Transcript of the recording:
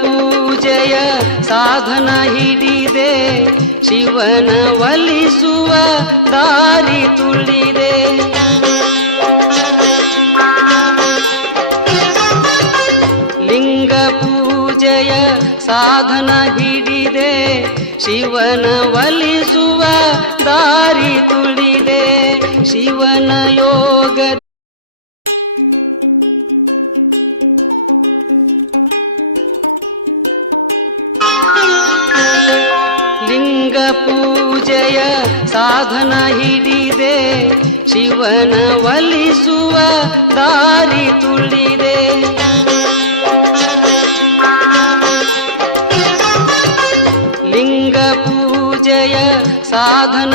ಪೂಜೆಯ ಸಾಧನ ಹಿಡಿದೆ ಶಿವನ ಒಲಿಸುವ ದಾರಿ ತುಳಿದೆ ಲಿಂಗ ಪೂಜೆಯ ಸಾಧನ ಹಿಡಿದೆ ಶಿವನ ಒಲಿಸುವ ದಾರಿ ತುಳಿದೆ ಶಿವನ ಯೋಗ ಲಿಂಗ ಪೂಜೆಯ ಸಾಧನ ಹಿಡಿದೆ ಶಿವನ ಒಲಿಸುವ ದಾರಿ ತುಳಿದೆ ಲಿಂಗ ಪೂಜೆಯ ಸಾಧನ